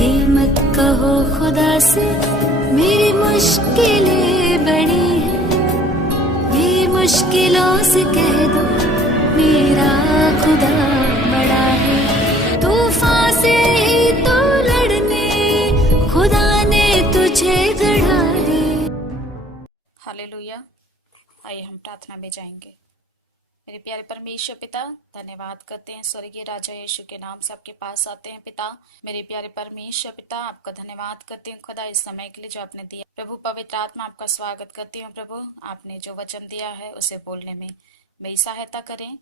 ये मत कहो खुदा से मेरी मुश्किलें बड़ी हैं, ये मुश्किलों से कह दो मेरा खुदा बड़ा है। तूफान से ही तो लड़ने खुदा ने तुझे गढ़ा है। हालेलुया। आइए हम प्रार्थना में जाएंगे। मेरे प्यारे परमेश्वर पिता, धन्यवाद करते हैं स्वर्गीय राजा यीशु के नाम से आपके पास आते हैं पिता। मेरे प्यारे परमेश्वर पिता, आपका धन्यवाद करती हूँ खुदा इस समय के लिए जो आपने दिया। प्रभु पवित्र आत्मा आपका स्वागत करती हूँ। प्रभु आपने जो वचन दिया है उसे बोलने में मेरी सहायता करें।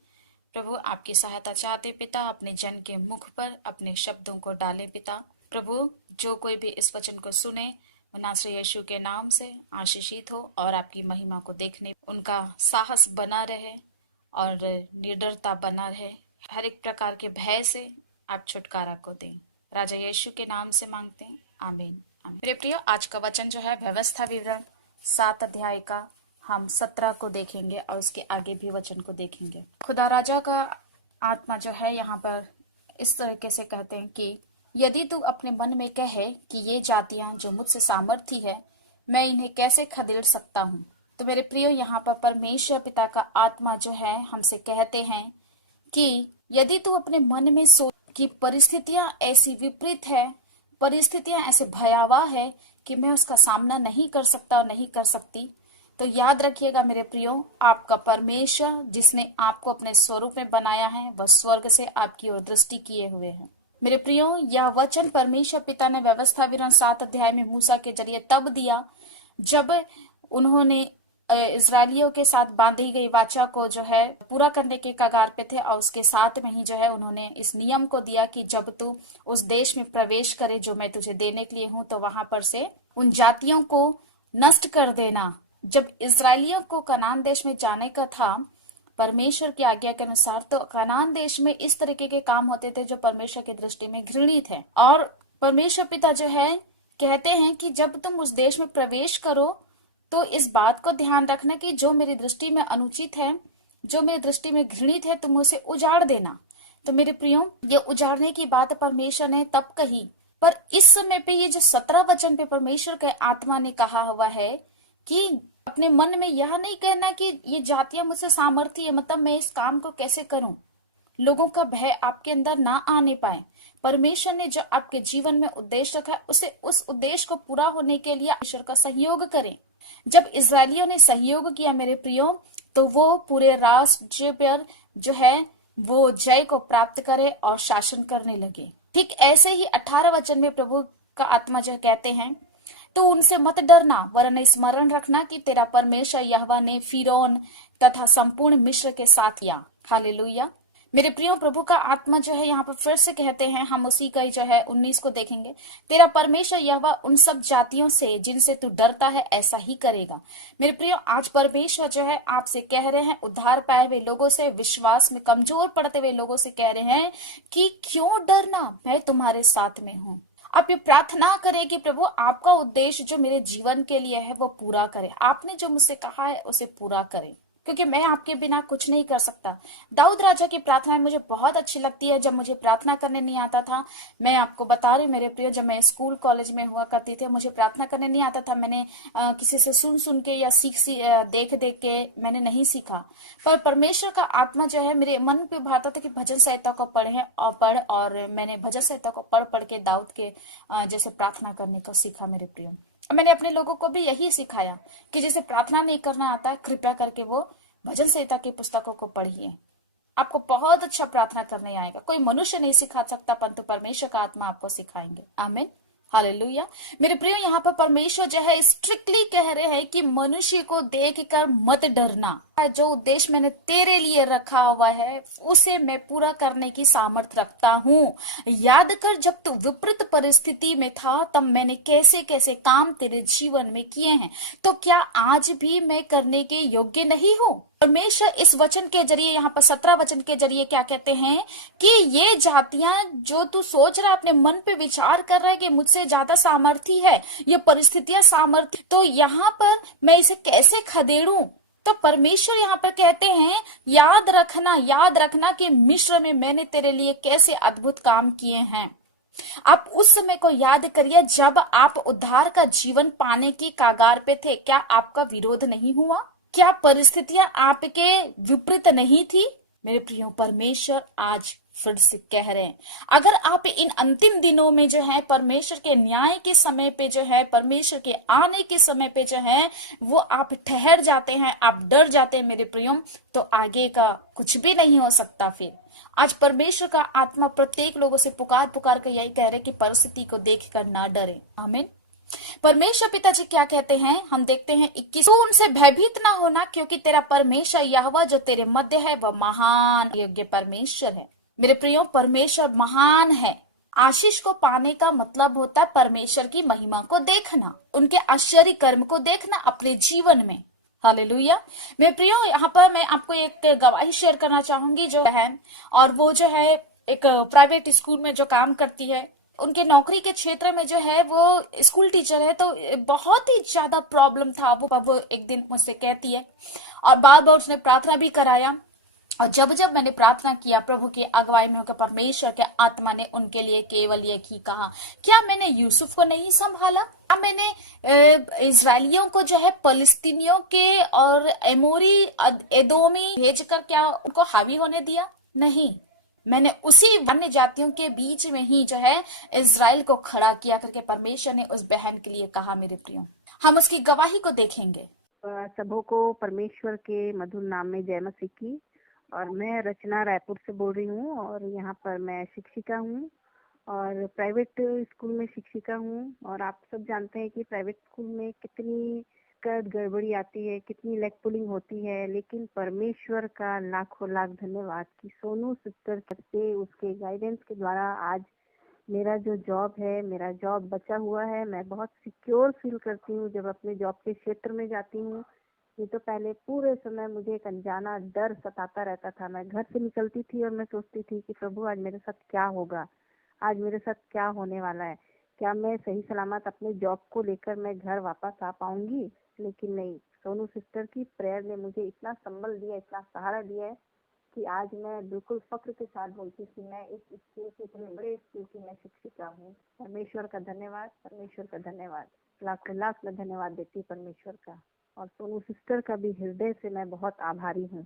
प्रभु आपकी सहायता चाहते पिता, अपने जन के मुख पर अपने शब्दों को डालें पिता। प्रभु जो कोई भी इस वचन को सुने वो नासरी यीशु के नाम से आशीषित हो और आपकी महिमा को देखने उनका साहस बना रहे और निडरता बना रहे। हर एक प्रकार के भय से आप छुटकारा को दें। राजा यीशु के नाम से मांगते हैं, आमीन। मेरे प्रियो, आज का वचन जो है व्यवस्था विवरण 7 अध्याय का हम 17 को देखेंगे और उसके आगे भी वचन को देखेंगे। खुदा राजा का आत्मा जो है यहाँ पर इस तरीके से कहते हैं कि यदि तू अपने मन में कहे कि ये जातियां जो मुझसे सामर्थी है, मैं इन्हें कैसे खदेड़ सकता हूँ। तो मेरे प्रियो, यहाँ पर परमेश्वर पिता का आत्मा जो है हमसे कहते हैं कि यदि तू अपने मन में सोच कि परिस्थितियां ऐसी विपरीत है, परिस्थितियां ऐसे भयावह है कि मैं उसका सामना नहीं कर सकता और नहीं कर सकती, तो याद रखिएगा मेरे प्रियो, आपका परमेश्वर जिसने आपको अपने स्वरूप में बनाया है वह स्वर्ग से आपकी ओर दृष्टि किए हुए है। मेरे प्रियो, यह वचन परमेश्वर पिता ने व्यवस्था विवरण 7 अध्याय में मूसा के जरिए तब दिया जब उन्होंने इजरायलियों के साथ बांधी गई वाचा को जो है पूरा करने के कगार पे थे और उसके साथ में ही जो है उन्होंने इस नियम को दिया कि जब तू उस देश में प्रवेश करे जो मैं तुझे देने के लिए हूं, तो वहां पर से उन जातियों को नष्ट कर देना। जब इजरायलियों को कनान देश में जाने का था परमेश्वर की आज्ञा के अनुसार, तो कनान देश में इस तरीके के काम होते थे जो परमेश्वर की दृष्टि में घृणित है। और परमेश्वर पिता जो है कहते हैं कि जब तुम उस देश में प्रवेश करो तो इस बात को ध्यान रखना कि जो मेरी दृष्टि में अनुचित है, जो मेरी दृष्टि में घृणित है, तुम उसे उजाड़ देना। तो मेरे प्रियो, ये उजाड़ने की बात परमेश्वर ने तब कही, पर इस समय पे ये जो 17 वचन पे परमेश्वर के आत्मा ने कहा हुआ है कि अपने मन में यह नहीं कहना कि ये जातियां मुझसे सामर्थ्य है, मतलब मैं इस काम को कैसे करूं। लोगों का भय आपके अंदर ना आने पाए। परमेश्वर ने जो आपके जीवन में उद्देश्य रखा है उसे उस उद्देश्य को पूरा होने के लिए ईश्वर का सहयोग करें। जब इजरायलियों ने सहयोग किया मेरे प्रियो, तो वो पूरे राष्ट्र पर जो है वो जय को प्राप्त करे और शासन करने लगे। ठीक ऐसे ही 18 वचन में प्रभु का आत्मा जो कहते हैं, तो उनसे मत डरना, वरन स्मरण रखना कि तेरा परमेश्वर यहोवा ने फिरौन तथा संपूर्ण मिस्र के साथ किया। हालेलुया। मेरे प्रियो, प्रभु का आत्मा जो है यहाँ पर फिर से कहते हैं, हम उसी का जो है 19 को देखेंगे। तेरा परमेश्वर यहोवा उन सब जातियों से जिनसे तू डरता है ऐसा ही करेगा। मेरे प्रियो, आज परमेश्वर जो है आपसे कह रहे हैं, उद्धार पाए हुए लोगों से, विश्वास में कमजोर पड़ते हुए लोगों से कह रहे हैं कि क्यों डरना, मैं तुम्हारे साथ में हूँ। आप ये प्रार्थना करें कि प्रभु आपका उद्देश्य जो मेरे जीवन के लिए है वो पूरा करे। आपने जो मुझसे कहा है उसे पूरा करें, क्योंकि मैं आपके बिना कुछ नहीं कर सकता। दाऊद राजा की प्रार्थनाएं मुझे बहुत अच्छी लगती है। जब मुझे प्रार्थना करने नहीं आता था, मैं आपको बता रही हूँ मेरे प्रियो, जब मैं स्कूल कॉलेज में हुआ करती थी, मुझे प्रार्थना करने नहीं आता था। मैंने किसी से सुन के या देख के मैंने नहीं सीखा, पर परमेश्वर का आत्मा जो है मेरे मन पे उभारता था कि भजन संहिता को पढ़ और मैंने भजन संहिता को पढ़ के दाऊद के जैसे प्रार्थना करने को सीखा मेरे प्रियो। मैंने अपने लोगों को भी यही सिखाया कि जैसे प्रार्थना नहीं करना आता है, कृपया करके वो भजन संहिता की पुस्तकों को पढ़िए, आपको बहुत अच्छा प्रार्थना करने आएगा। कोई मनुष्य नहीं सिखा सकता, परंतु परमेश्वर का आत्मा आपको सिखाएंगे। आमीन, हालेलुया। मेरे प्रियो, यहाँ पर परमेश्वर जो है स्ट्रिक्टली कह रहे हैं कि मनुष्य को देखकर मत डरना। जो उद्देश्य मैंने तेरे लिए रखा हुआ है उसे मैं पूरा करने की सामर्थ रखता हूँ। याद कर, जब तू विपरीत परिस्थिति में था तब मैंने कैसे कैसे काम तेरे जीवन में किए हैं, तो क्या आज भी मैं करने के योग्य नहीं हूँ। परमेश्वर इस वचन के जरिए, यहाँ पर 17 वचन के जरिए क्या कहते हैं कि ये जातियां जो तू सोच रहा है, अपने मन पे विचार कर रहा है कि मुझसे ज्यादा सामर्थी है, ये परिस्थितियां सामर्थी, तो यहाँ पर मैं इसे कैसे खदेड़ूं। तो परमेश्वर यहाँ पर कहते हैं, याद रखना कि मिस्र में मैंने तेरे लिए कैसे अद्भुत काम किए हैं। आप उस समय को याद करिए जब आप उद्धार का जीवन पाने की कगार पे थे। क्या आपका विरोध नहीं हुआ? क्या परिस्थितियां आपके विपरीत नहीं थी? मेरे प्रियो, परमेश्वर आज फिर से कह रहे हैं, अगर आप इन अंतिम दिनों में जो है परमेश्वर के न्याय के समय पे जो है, परमेश्वर के आने के समय पे जो है वो आप ठहर जाते हैं, आप डर जाते हैं मेरे प्रियो, तो आगे का कुछ भी नहीं हो सकता। फिर आज परमेश्वर का आत्मा प्रत्येक लोगों से पुकार पुकार कर यही कह रहे कि परिस्थिति को देखकर ना डरे। आमीन। परमेश्वर पिताजी क्या कहते हैं, हम देखते हैं 21, तू उनसे भयभीत ना होना, क्योंकि तेरा परमेश्वर यहोवा जो तेरे मध्य है वह महान योग्य परमेश्वर है। मेरे प्रियो, परमेश्वर महान है। आशीष को पाने का मतलब होता है परमेश्वर की महिमा को देखना, उनके आश्चर्य कर्म को देखना अपने जीवन में। हालेलुया। मेरे प्रियो, यहाँ पर मैं आपको एक गवाही शेयर करना चाहूंगी, जो है और वो जो है एक प्राइवेट स्कूल में जो काम करती है, उनके नौकरी के क्षेत्र में जो है वो स्कूल टीचर है, तो बहुत ही ज्यादा प्रॉब्लम था। वो एक दिन मुझसे कहती है, और बार बार उसने प्रार्थना भी कराया, और जब जब मैंने प्रार्थना किया प्रभु की अगुवाई में होकर, परमेश्वर के आत्मा ने उनके लिए केवल एक ही कहा, क्या मैंने यूसुफ को नहीं संभाला? क्या मैंने इजराइलियों को जो है फलस्तीनियों के और एमोरी एदोमी भेजकर क्या उनको हावी होने दिया? नहीं, मैंने उसी अन्य जातियों के बीच में ही जो है इजराइल को खड़ा किया करके परमेश्वर ने उस बहन के लिए कहा। मेरे प्रियो, हम उसकी गवाही को देखेंगे। सबों को परमेश्वर के मधुर नाम में जय मसीह की। और मैं रचना रायपुर से बोल रही हूँ, और यहाँ पर मैं शिक्षिका हूँ और प्राइवेट स्कूल में शिक्षिका हूँ। और आप सब जानते हैं कि प्राइवेट स्कूल में कितनी गड़बड़ी आती है, कितनी लेग पुलिंग होती है, लेकिन परमेश्वर का लाखों लाख धन्यवाद कि सोनू सिस्टर से उसके गाइडेंस के द्वारा आज मेरा जो जॉब है, मेरा जॉब बचा हुआ है। मैं बहुत सिक्योर फील करती हूँ जब अपने जॉब के क्षेत्र में जाती हूँ। ये तो पहले पूरे समय मुझे एक अनजाना डर सताता रहता था। मैं घर से निकलती थी और मैं सोचती थी कि प्रभु आज मेरे साथ क्या होगा, आज मेरे साथ क्या होने वाला है, क्या मैं सही सलामत अपने जॉब को लेकर मैं घर वापस आ पाऊंगी? लेकिन नहीं, सोनू सिस्टर की प्रेयर ने मुझे इतना संबल दिया, इतना सहारा दिया है कि आज मैं बिल्कुल फक्र के साथ बोलती कि मैं इस स्कूल के, इतने बड़े स्कूल की मैं शिक्षिका हूँ। परमेश्वर का धन्यवाद, परमेश्वर का धन्यवाद, लाख लाख मैं धन्यवाद देती हूँ परमेश्वर का। और सोनू सिस्टर का भी हृदय से मैं बहुत आभारी हूँ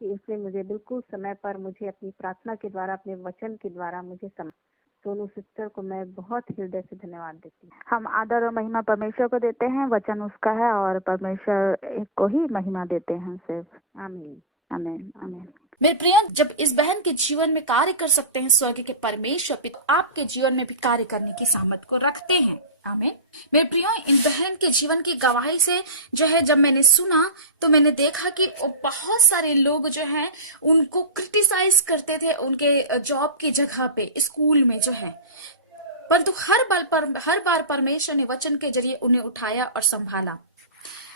कि उसने मुझे बिल्कुल समय पर, मुझे अपनी प्रार्थना के द्वारा, अपने वचन के द्वारा मुझे सोनू सिस्टर को मैं बहुत हृदय से धन्यवाद देती हूँ। हम आदर और महिमा परमेश्वर को देते हैं, वचन उसका है और परमेश्वर को ही महिमा देते हैं सिर्फ। आमीन, आमीन, आमीन। मेरे प्रिय, जब इस बहन के जीवन में कार्य कर सकते हैं स्वर्ग के परमेश्वर पिता, आपके जीवन में भी कार्य करने की सामर्थ को रखते हैं। आमीन। मेरे प्रियो, इन बहन के जीवन की गवाही से जो है जब मैंने सुना तो मैंने देखा कि बहुत सारे लोग जो हैं उनको क्रिटिसाइज करते थे उनके जॉब की जगह पे, स्कूल में जो है, परंतु हर बार परमेश्वर ने वचन के जरिए उन्हें उठाया और संभाला।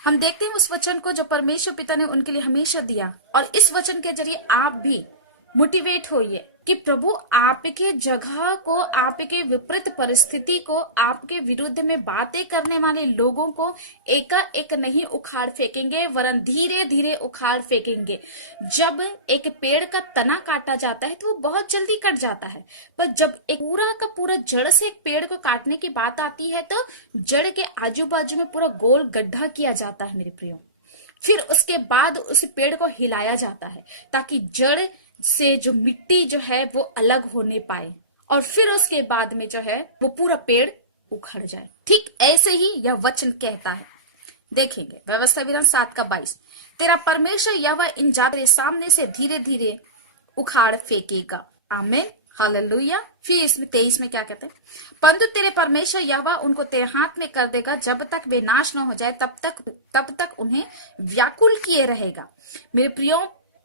हम देखते हैं उस वचन को जो परमेश्वर पिता ने उनके लिए हमेशा दिया, और इस वचन के जरिए आप भी मोटिवेट होइए कि प्रभु आपके जगह को, आपके विपरीत परिस्थिति को, आपके विरुद्ध में बातें करने वाले लोगों को एकाएक नहीं उखाड़ फेंकेंगे, वरन धीरे धीरे उखाड़ फेंकेंगे। जब एक पेड़ का तना काटा जाता है तो वो बहुत जल्दी कट जाता है, पर जब एक पूरा का पूरा जड़ से एक पेड़ को काटने की बात आती है तो जड़ के आजू बाजू में पूरा गोल गड्ढा किया जाता है मेरे प्रियो। फिर उसके बाद उस पेड़ को हिलाया जाता है ताकि जड़ से जो मिट्टी जो है वो अलग होने पाए, और फिर उसके बाद में जो है वो पूरा पेड़ उखड़ जाए। ठीक ऐसे ही यह वचन कहता है। देखेंगे व्यवस्था विधान 7:22, तेरा परमेश्वर यहोवा इन जातियों के सामने से धीरे धीरे उखाड़ फेंकेगा। आमीन, हालेलुया। फिर इसमें 23 में क्या कहते हैं, परंतु तेरे परमेश्वर यहोवा उनको तेरे हाथ में कर देगा, जब तक वे नाश न हो जाए तब तक उन्हें व्याकुल किए रहेगा। मेरे प्रियो,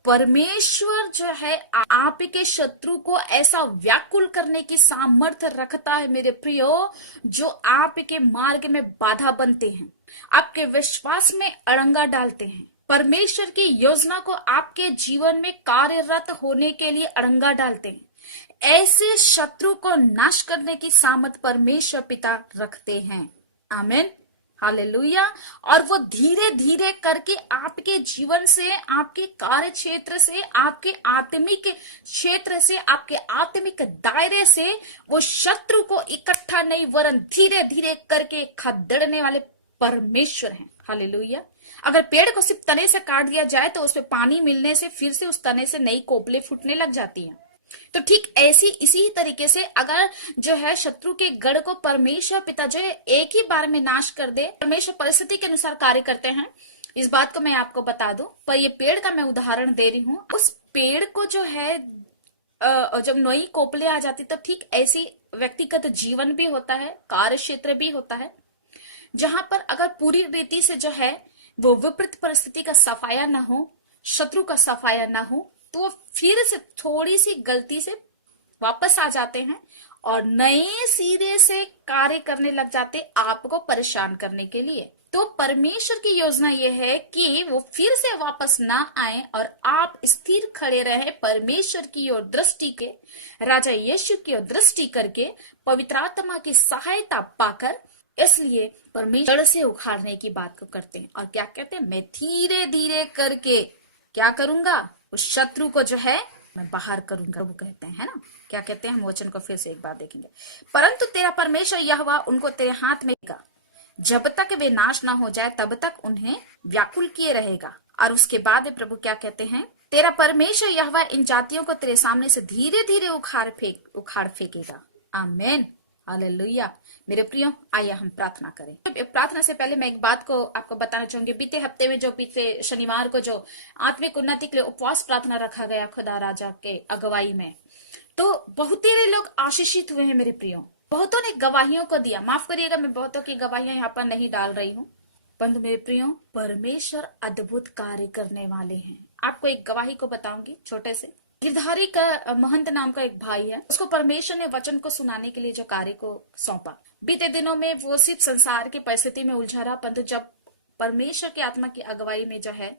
परमेश्वर जो है आपके शत्रु को ऐसा व्याकुल करने की सामर्थ्य रखता है मेरे प्रियो, जो आपके मार्ग में बाधा बनते हैं, आपके विश्वास में अड़ंगा डालते हैं, परमेश्वर की योजना को आपके जीवन में कार्यरत होने के लिए अड़ंगा डालते हैं। ऐसे शत्रु को नाश करने की सामर्थ परमेश्वर पिता रखते हैं। आमीन, हालेलुया। और वो धीरे धीरे करके आपके जीवन से, आपके कार्य क्षेत्र से, आपके आत्मिक क्षेत्र से, आपके आत्मिक दायरे से वो शत्रु को इकट्ठा नहीं वरन धीरे धीरे करके खदेड़ने वाले परमेश्वर हैं। हालेलुया। अगर पेड़ को सिर्फ तने से काट दिया जाए तो उसमें पानी मिलने से फिर से उस तने से नई कोपले फूटने लग जाती हैं। तो ठीक ऐसी इसी तरीके से अगर जो है शत्रु के गढ़ को परमेश्वर पिता जो है एक ही बार में नाश कर दे, परमेश्वर परिस्थिति के अनुसार कार्य करते हैं। इस बात को मैं आपको बता दूं, पर ये पेड़ का मैं उदाहरण दे रही हूं। उस पेड़ को जो है जब नई कोपले आ जाती तब ठीक ऐसी व्यक्तिगत जीवन भी होता है, कार्य क्षेत्र भी होता है, जहां पर अगर पूरी रीति से जो है वो विपरीत परिस्थिति का सफाया ना हो, शत्रु का सफाया ना हो, तो वो फिर से थोड़ी सी गलती से वापस आ जाते हैं और नए सिरे से कार्य करने लग जाते आपको परेशान करने के लिए। तो परमेश्वर की योजना यह है कि वो फिर से वापस ना आए और आप स्थिर खड़े रहे परमेश्वर की ओर दृष्टि के, राजा यीशु की ओर दृष्टि करके, पवित्र आत्मा की सहायता पाकर। इसलिए परमेश्वर जड़ से उखाड़ने की बात को करते हैं और क्या कहते हैं, मैं धीरे धीरे करके क्या करूंगा, उस शत्रु को जो है मैं बाहर करूंगा, वो कहते हैं, है ना। क्या कहते हैं, हम वचन को फिर से एक बार देखेंगे। परंतु तेरा परमेश्वर यहोवा उनको तेरे हाथ में देगा, जब तक वे नाश ना हो जाए तब तक उन्हें व्याकुल किए रहेगा। और उसके बाद प्रभु क्या कहते हैं, तेरा परमेश्वर यहोवा इन जातियों को तेरे सामने से धीरे धीरे उखाड़ फेंकेगा। आमीन, हालेलुया। मेरे प्रियो, आइए हम प्रार्थना करें। प्रार्थना से पहले मैं एक बात को आपको बताना चाहूंगी। बीते हफ्ते में जो बीते शनिवार को जो आत्मिक उन्नति के लिए उपवास प्रार्थना रखा गया खुदा राजा के अगुवाई में, तो बहुत ही लोग आशीषित हुए हैं मेरे प्रियो। बहुतों ने गवाहियों को दिया, माफ करिएगा मैं बहुतों की गवाहियां यहाँ पर नहीं डाल रही हूँ, परंतु मेरे प्रियो परमेश्वर अद्भुत कार्य करने वाले हैं। आपको एक गवाही को बताऊंगी। छोटे से गिरधारी का महंत नाम का एक भाई है, उसको परमेश्वर ने वचन को सुनाने के लिए जो कार्य को सौंपा। बीते दिनों में वो सिर्फ संसार की परिस्थिति में उलझा रहा, परंतु जब परमेश्वर की आत्मा की अगुवाई में जो है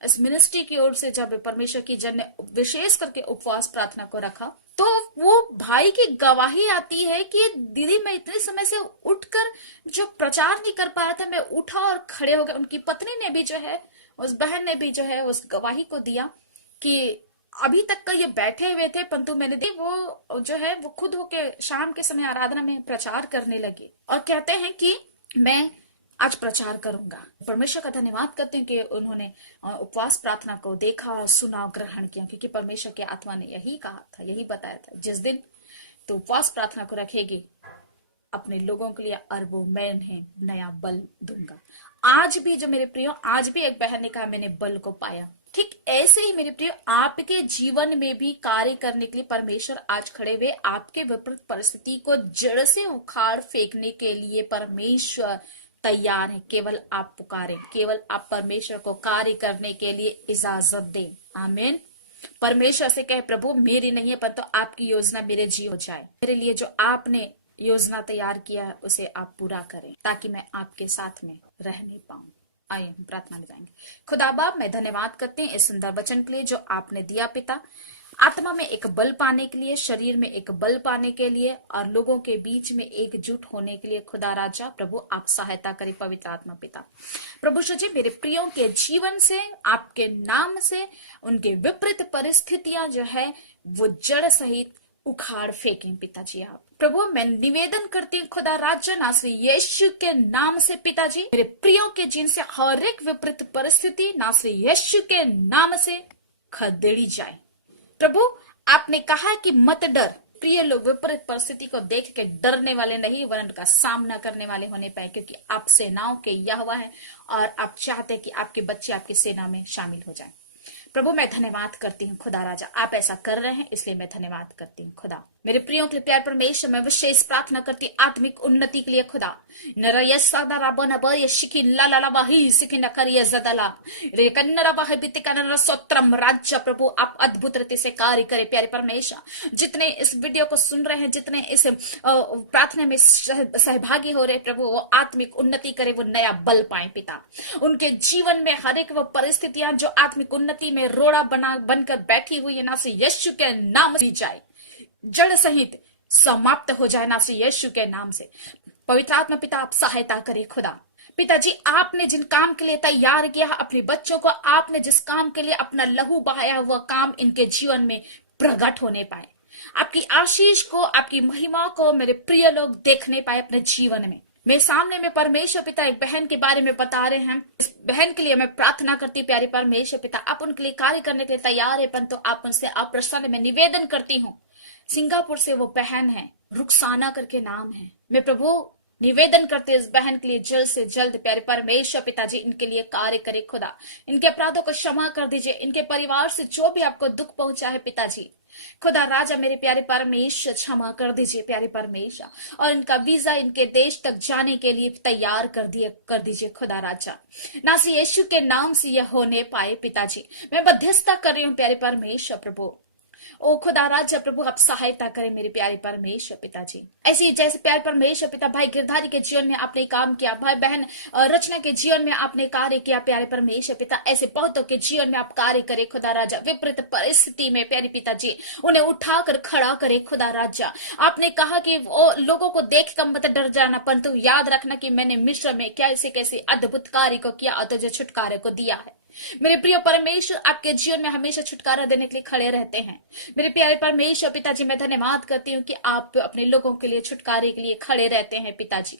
इस मिनिस्ट्री की ओर से जब परमेश्वर की जन ने विशेष करके उपवास प्रार्थना को रखा, तो वो भाई की गवाही आती है कि दीदी मैं इतने समय से उठकर जो प्रचार नहीं कर पा रहा था, मैं उठा और खड़े हो गए। उनकी पत्नी ने भी जो है, उस बहन ने भी जो है उस गवाही को दिया कि अभी तक का ये बैठे हुए थे, परंतु मैंने देखा वो जो है वो खुद होके शाम के समय आराधना में प्रचार करने लगे और कहते हैं कि मैं आज प्रचार करूंगा। परमेश्वर का धन्यवाद करते हैं कि उन्होंने उपवास प्रार्थना को देखा और सुना, ग्रहण किया, क्योंकि परमेश्वर की आत्मा ने यही कहा था, यही बताया था, जिस दिन तो उपवास प्रार्थना को रखेगी अपने लोगों के लिए अरबों मैं उन्हें नया बल दूंगा। आज भी जो मेरे प्रियो, आज भी एक बहन ने कहा मैंने बल को पाया। ठीक ऐसे ही मेरे प्रियो आपके जीवन में भी कार्य करने के लिए परमेश्वर आज खड़े हुए, आपके विपरीत परिस्थिति को जड़ से उखाड़ फेंकने के लिए परमेश्वर तैयार है। केवल आप पुकारें, केवल आप परमेश्वर को कार्य करने के लिए इजाजत दें। आमीन। परमेश्वर से कहे प्रभु मेरी नहीं है परंतु तो आपकी योजना मेरे जी हो जाए, मेरे लिए जो आपने योजना तैयार किया है उसे आप पूरा करें ताकि मैं आपके साथ में रह नहीं पाऊं। आइए हम प्रार्थना में जाएंगे। खुदा बाप मैं धन्यवाद करते हैं इस सुंदर वचन के लिए जो आपने दिया पिता, आत्मा में एक बल पाने के लिए, शरीर में एक बल पाने के लिए और लोगों के बीच में एकजुट होने के लिए। खुदा राजा प्रभु आप सहायता करें पवित्र आत्मा पिता। प्रभु जी मेरे प्रियों के जीवन से, आपके नाम से उनके विपरीत परिस्थितियां जो है वो जड़ सहित उखाड़ फेंकें पिताजी। आप प्रभु मैं निवेदन करती हूँ खुदा राजा नासरी यीशु के नाम से पिताजी, मेरे प्रियों के जिनसे हर एक विपरीत परिस्थिति नासरी यीशु के नाम से खदेड़ी जाए। प्रभु आपने कहा कि मत डर, प्रिय लोग विपरीत परिस्थिति को देख के डरने वाले नहीं वरन का सामना करने वाले होने पाए, क्योंकि आप सेनाओं के यहोवा है और आप चाहते हैं कि आपके बच्चे आपकी सेना में शामिल हो जाएं। प्रभु मैं धन्यवाद करती हूँ खुदा राजा, आप ऐसा कर रहे हैं इसलिए मैं धन्यवाद करती हूँ खुदा। मेरे प्रियों के लिए प्यार परमेश्वर मैं विशेष प्रार्थना करती हूँ आत्मिक उन्नति के लिए खुदा। राज्य प्रभु आप अद्भुत रीति से कार्य करे प्यारे परमेश्वर। जितने इस वीडियो को सुन रहे हैं, जितने इस प्रार्थना में सहभागी हो रहे प्रभु, वो आत्मिक उन्नति करे, वो नया बल पाए पिता। उनके जीवन में हर एक वो परिस्थितियां जो आत्मिक उन्नति में रोड़ा बनकर बैठी हुई है ना से यीशु के नाम से जाए, जड़ सहित समाप्त हो जाए ना से यीशु के नाम से। पवित्र आत्मा पिता आप सहायता करे खुदा। पिताजी आपने जिन काम के लिए तैयार किया अपने बच्चों को, आपने जिस काम के लिए अपना लहू बहाया, वह काम इनके जीवन में प्रकट होने पाए। आपकी आशीष को, आपकी महिमा को मेरे प्रिय लोग देखने पाए अपने जीवन में। मेरे सामने में परमेश्वर पिता एक बहन के बारे में बता रहे हैं। इस बहन के लिए मैं प्रार्थना करती हूँ प्यारे परमेश्वर पिता, आप उनके लिए कार्य करने के लिए तैयार है, परंतु आप उनसे अप्रसन्न में निवेदन करती हूँ। सिंगापुर से वो बहन है, रुखसाना करके नाम है। मैं प्रभु निवेदन करते इस बहन के लिए जल्द से जल्द प्यारे परमेश्वर पिताजी इनके लिए कार्य करे खुदा। इनके अपराधों को क्षमा कर दीजिए। इनके परिवार से जो भी आपको दुख पहुंचा है पिताजी, खुदा राजा मेरे प्यारे परमेश्वर क्षमा कर दीजिए प्यारे परमेश्वर, और इनका वीजा इनके देश तक जाने के लिए तैयार कर दीजिए खुदा राजा। नासी यीशु के नाम से यह होने पाए पिताजी। मैं मध्यस्थता कर रही हूँ प्यारे परमेश्वर प्रभु। ओ खुदा राजा प्रभु आप सहायता करें मेरे प्यारे परमेश्वर पिताजी। ऐसी जैसे प्यारे परमेश्वर पिता भाई गिरधारी के जीवन में आपने काम किया, भाई बहन रचना के जीवन में आपने कार्य किया प्यारे परमेश्वर पिता, ऐसे बहुतों के जीवन में आप कार्य करे खुदा राजा। विपरीत परिस्थिति में प्यारे पिताजी उन्हें उठाकर खड़ा करे खुदा राजा। आपने कहा कि वो लोगों को देख कर मत डर जाना, परंतु याद रखना कि मैंने मिस्र में कैसे कैसे अद्भुत कार्य को किया और तुझे छुटकारे को दिया है। मेरे प्रिय परमेश्वर आपके जीवन में हमेशा छुटकारा देने के लिए खड़े रहते हैं। मेरे प्यारे परमेश्वर पिताजी मैं धन्यवाद करती हूँ कि आप अपने लोगों के लिए छुटकारे के लिए खड़े रहते हैं पिताजी।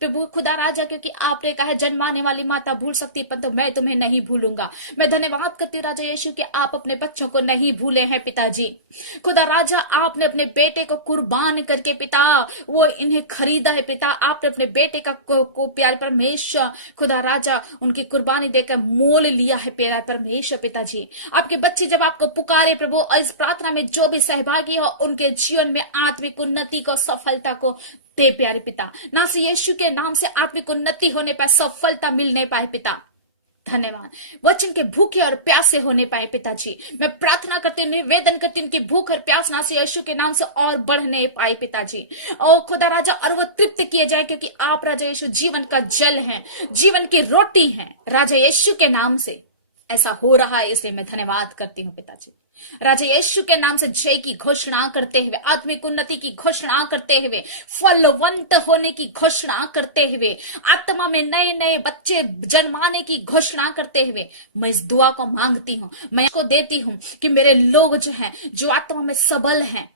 प्रभु खुदा राजा, क्योंकि आपने कहा जन्माने वाली माता भूल सकती परंतु मैं तुम्हें नहीं भूलूंगा। मैं धन्यवाद करती हूँ राजा यीशु कि आप अपने बच्चों को नहीं भूले हैं पिताजी। खुदा राजा आपने अपने बेटे को कुर्बान करके पिता वो इन्हें खरीदा है पिता। आपने अपने बेटे का को प्यारे परमेश्वर खुदा राजा उनकी कुर्बानी देकर मोल लिया है प्यारे परमेश्वर पिताजी। आपके बच्चे जब आपको पुकारे प्रभु, और इस प्रार्थना में जो भी सहभागी हो उनके जीवन में आत्मिक उन्नति को, सफलता को दे प्यारे पिता। नासी यीशु के नाम से आत्मिक उन्नति होने पाए, सफलता मिलने पाए पिता। धन्यवाद। वचन के भूखे और प्यासे होने पाए पिताजी। मैं प्रार्थना करती हूँ, निवेदन करती हूँ कि भूख और प्यास नासी यीशु के नाम से और बढ़ने पाए पिताजी। ओ खुदा राजा, और वो तृप्त किए जाए, क्योंकि आप राजा यीशु जीवन का जल है, जीवन की रोटी है। राजा यीशु के नाम से ऐसा हो रहा है, इसलिए मैं धन्यवाद करती हूँ पिताजी। राजा यीशु के नाम से जय की घोषणा करते हुए, आत्मिक उन्नति की घोषणा करते हुए, फलवंत होने की घोषणा करते हुए, आत्मा में नए नए बच्चे जन्माने की घोषणा करते हुए मैं इस दुआ को मांगती हूँ, मैं इसको देती हूँ कि मेरे लोग जो हैं, जो आत्मा में सबल हैं,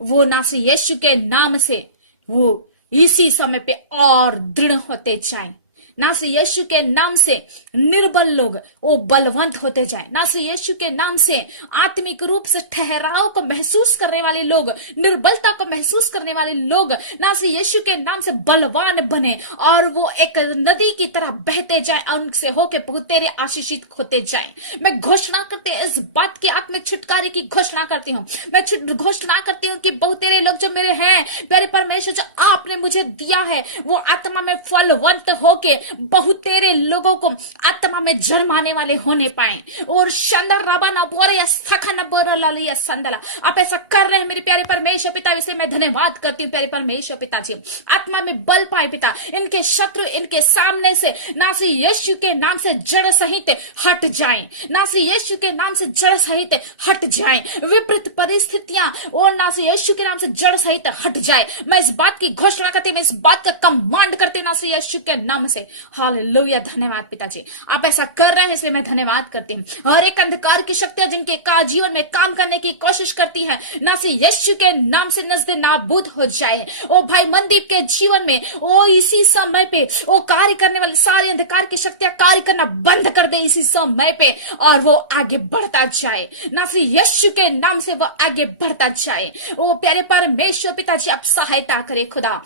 वो नासी यीशु के नाम से वो इसी समय पे और दृढ़ होते जाएं। नासी यीशु के नाम से निर्बल लोग वो बलवंत होते जाए। नासी यीशु के नाम से आत्मिक रूप से ठहराव को महसूस करने वाले लोग, निर्बलता को महसूस करने वाले लोग नासी यीशु के नाम से बलवान बने और वो एक नदी की तरह बहते जाए, उनसे होके बहुतेरे आशीषित होते जाए। मैं घोषणा करते इस बात की आत्मिक छुटकारे की घोषणा करती हूँ। मैं घोषणा करती हूँ कि बहुतेरे लोग जो मेरे हैं प्यारे परमेश्वर, जो आपने मुझे दिया है, वो आत्मा में फलवंत होके बहुतेरे लोगों को आत्मा में जन्माने वाले होने पाए। और शंदर रबा न बोरे या सखा न बोरा लाली या संदला, आप ऐसा कर रहे हैं मेरे प्यारे परमेश्वर पिता, इसलिए मैं धन्यवाद करती हूँ प्यारे परमेश्वर पिताजी। आत्मा में बल पाए पिता, इनके शत्रु इनके सामने से नासी यीशु के नाम से जड़ सहित हट जाएं, नासी यीशु के नाम से जड़ सहित हट जाएं। विपरीत परिस्थितियां और नासी यीशु के नाम से जड़ सहित हट जाए। मैं इस बात की घोषणा करती हूँ, मैं इस बात का कमांड करती हूँ नासी यीशु के नाम से। हालेलुया, धन्यवाद पिताजी, आप ऐसा कर रहे हैं, इसलिए मैं धन्यवाद करती हूँ। हर एक अंधकार की शक्तियां जिनके जीवन में काम करने की कोशिश करती है, नासी यीशु के नाम से नजदे नाबूद हो जाए। ओ भाई मनदीप के जीवन में ओ इसी समय पे ओ कार्य करने वाली सारी अंधकार की शक्तियां कार्य करना बंद कर दे इसी समय पे, और वो आगे बढ़ता जाए। नासी यीशु के नाम से वो आगे बढ़ता जाए। ओ प्यारे परमेश्वर पिताजी, आप सहायता करे खुदा।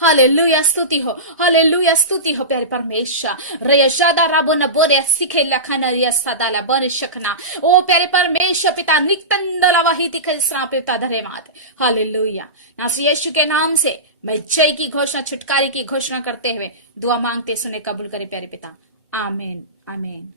हालेलुया, स्तुति हो, हालेलुया, स्तुति हो प्यारे परमेश्वर। रयशादा राबो न बोरे सिखे लखना रिया सदाला बन शकना। ओ प्यारे परमेश्वर पिता, निक्तंदला वहीति खसरा पिता धन्यवाद। हालेलुया, नासी यीशु के नाम से मैं जय की घोषणा, छुटकारे की घोषणा करते हुए दुआ मांगते सुने कबूल करे प्यारे पिता। आमीन, आमीन।